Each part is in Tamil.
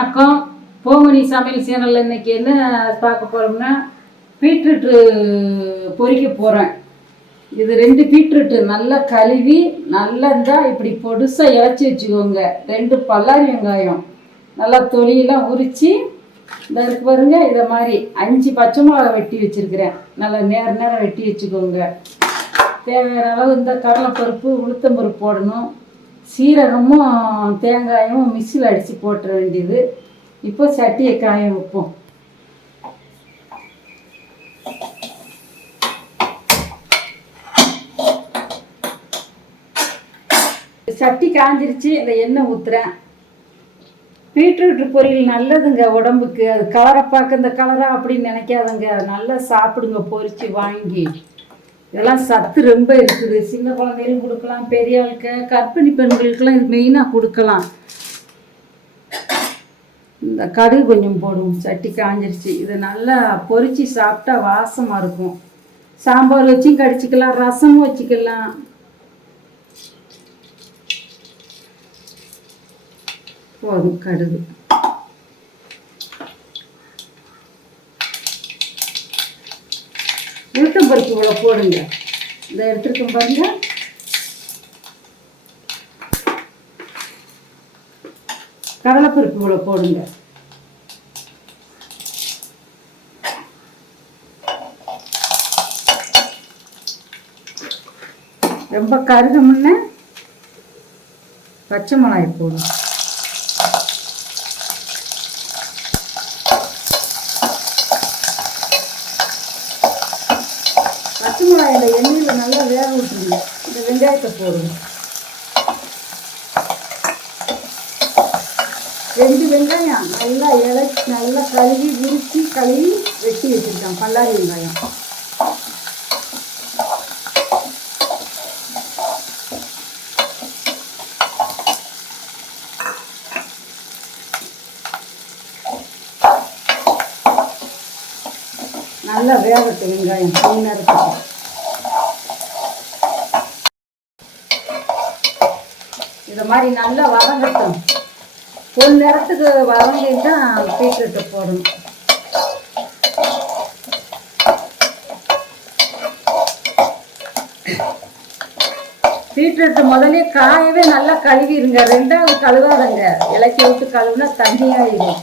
வணக்கம். பூமணி சமையல் சேனலில் இன்றைக்கி என்ன பார்க்க போகிறோம்னா பீட்ரூட்டு பொறிக்க போகிறேன் இது ரெண்டு பீட்ரூட்டு நல்லா கழுவி நல்லா இருந்தால் இப்படி பொடுசாக இறச்சி வச்சுக்கோங்க. ரெண்டு பல்லாரி வெங்காயம். நல்லா தொலியெல்லாம் உரித்து இந்த இருக்கு பாருங்க இதை மாதிரி அஞ்சு பச்சை மிளகா வெட்டி வச்சுருக்கிறேன். நல்லா நேர நேரம் வெட்டி வச்சுக்கோங்க. தேவையான அளவு இந்த கடலைப்பருப்பு உளுத்தம்பருப்பு போடணும். சீரகமும் தேங்காயும் மிக்சியில் அடித்து போட்டுற வேண்டியது. இப்போ சட்டியை காய வைப்போம். சட்டி காஞ்சிருச்சு இந்த எண்ணெய் ஊற்றுறேன் பீட்ரூட் பொரியல் நல்லதுங்க உடம்புக்கு. அது கலரை பார்க்க இந்த கலராக அப்படின்னு நினைக்காதங்க. நல்லா சாப்பிடுங்க பொறிச்சு வாங்கி. இதெல்லாம் சத்து ரொம்ப இருக்குது. சின்ன குழந்தைகளும் கொடுக்கலாம் பெரிய ஆளுக்கு கர்ப்பிணி பெண்களுக்கெல்லாம் இது மெயினாக கொடுக்கலாம். இந்த கடுகு கொஞ்சம் போடுவோம். சட்டி காஞ்சிருச்சு. இதை நல்லா பொறிச்சு சாப்பிட்டா வாசமாக இருக்கும். சாம்பார் வச்சும் கடிச்சிக்கலாம் ரசமும் வச்சுக்கலாம். போதும் கடுகு. உளுத்தம் பருப்பு இவ்வளோ போடுங்க. இதை எடுத்துருக்கோம் பாருங்க. கடலைப்பருப்பு இவ்வளோ போடுங்க. ரொம்ப கருக முன்ன பச்சை மிளகாய் போடும் பச்சை மிளகாய் இந்த எண்ணெயில் நல்லா வேக விட்டுருங்க இந்த வெங்காயத்தை போடுங்க. ரெண்டு வெங்காயம் நல்லா இலை நல்லா கழுவி உரிச்சி கழுவி வெட்டி வச்சுருக்கேன் பல்லாரி வெங்காயம். நல்லா வேகட்டு வெங்காயம். கொஞ்ச நேரத்துக்கு. இது மாதிரி நல்லா வதங்கட்டும். ஒரு நேரத்துக்கு வதங்கி தான் பீட்ரூட்டை போடணும். பீட்ரூட்டு முதலே காயவே நல்லா கழுவிடுங்க ரெண்டாவது கழுவாதங்க. இலக்கி விட்டு கழுவுனா தண்ணியாகிடும்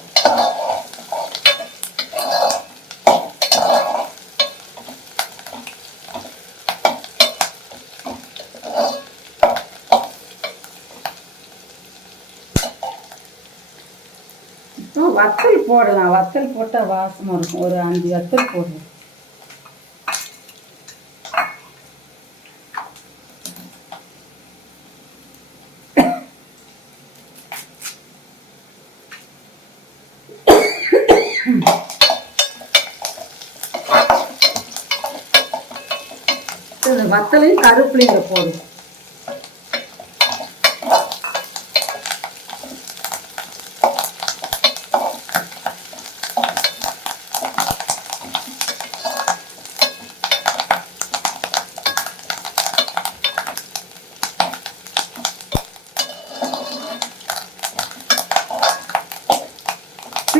வத்தல் போடலாம். வத்தல் போட்டால் வாசமாக இருக்கும். ஒரு அஞ்சு வத்தல் போடுவோம். வத்தலையும் கருப்புலையும் போடும்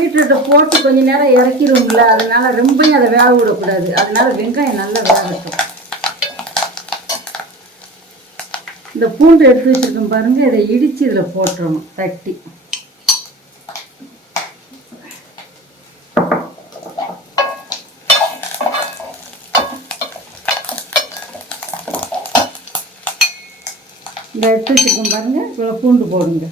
பீட்ரூட்டை போட்டு கொஞ்ச நேரம் இறக்கிடுவோம்ல அதனால் ரொம்பவும் அதை வேக விடக்கூடாது. அதனால வெங்காயம் நல்லா வேகட்டும். இந்த பூண்டு எடுத்து வச்சுருக்கோம் பாருங்கள் இதை இடித்து இதில் போட்டுறணும் தட்டி. இந்த எடுத்து வச்சுருக்கோம் பாருங்கள் இவ்வளோ பூண்டு போடுங்க.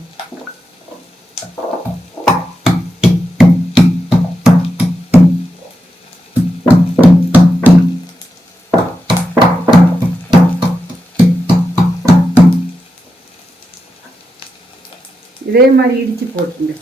இதே மாதிரி இடிச்சு போட்டுங்க.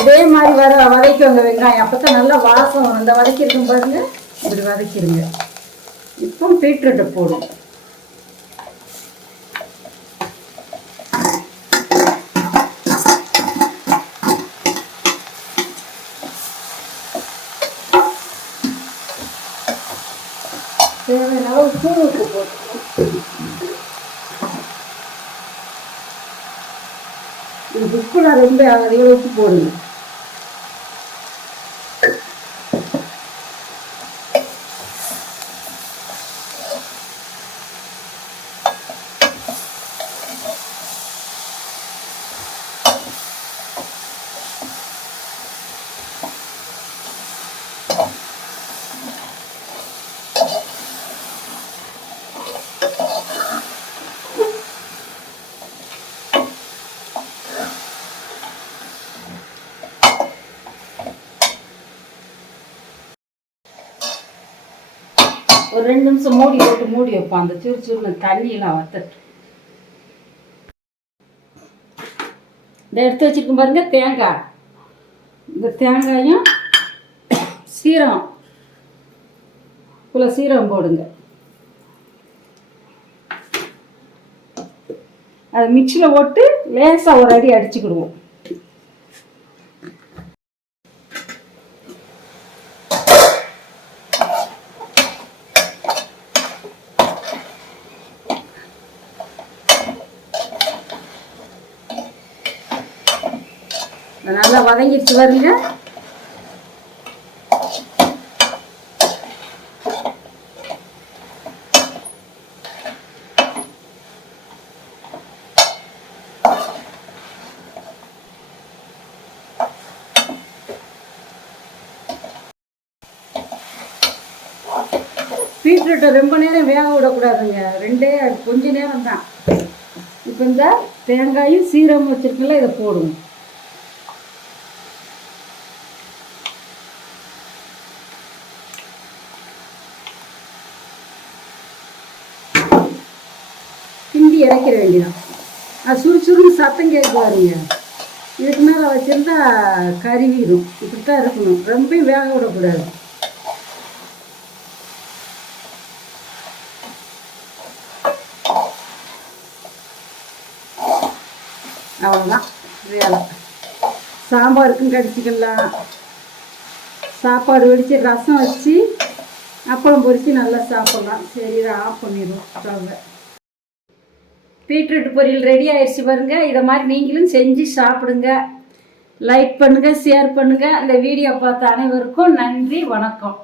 இதே மாதிரி வர வதக்கிவங்க வெங்காயம். அப்போ தான் நல்லா வாசம் வரும். இந்த வதக்கிருக்கும் பாருங்க. இப்படி வதக்கிடுங்க இப்போ பீட்ரூட்டை போடும் தேவையான அளவு தூள் உப்பு போட்டுக்கணும் இது உப்பு நான் ரொம்ப அதிகம் உப்பு போடுங்க ஒரு ரெண்டு நிமிஷம் மூடி போட்டு மூடி வைப்போம். அந்த சுறு சுருன்னு தண்ணியெல்லாம் வத்தட்டு இந்த எடுத்து வச்சுருக்கோம் பாருங்க தேங்காய். இந்த தேங்காயும் சீரகம். இவ்வளோ சீரகம் போடுங்க. அதை மிக்சியில் போட்டு லேசாக ஒரு அடி அடிச்சுக்கிடுவோம். நல்லா வதங்கிடுச்சு வருங்க பீட்ரூட்டை ரொம்ப நேரம் வேக விடக்கூடாதுங்க. ரெண்டே கொஞ்ச நேரம் தான் இப்போ இந்த தேங்காயும் சீரகம் வச்சுருக்கல இதை போடுங்க. இறக்கிற வேண்டியதான் அது சுறுசுறுன்னு சத்தம் கேட்குவாருங்க இதுக்கு மேலே வச்சுருந்தா கருவிடும் இப்படி தான் இருக்கணும். ரொம்ப வேக விடக்கூடாது. அவ்வளோதான் வேலை. சாம்பாருக்கும் கடிச்சிக்கலாம். சாப்பாடு வடித்து ரசம் வச்சு அப்பளம் பொரித்து நல்லா சாப்பிட்லாம். சரி ஆஃப் பண்ணிடுவோம். ஸ்டவ்வை பீட்ரூட் பொரியல் ரெடி ஆயிடுச்சு பாருங்க. இதை மாதிரி நீங்களும் செஞ்சு சாப்பிடுங்க. லைக் பண்ணுங்கள் ஷேர் பண்ணுங்கள் இந்த வீடியோ பார்த்த அனைவருக்கும் நன்றி வணக்கம்.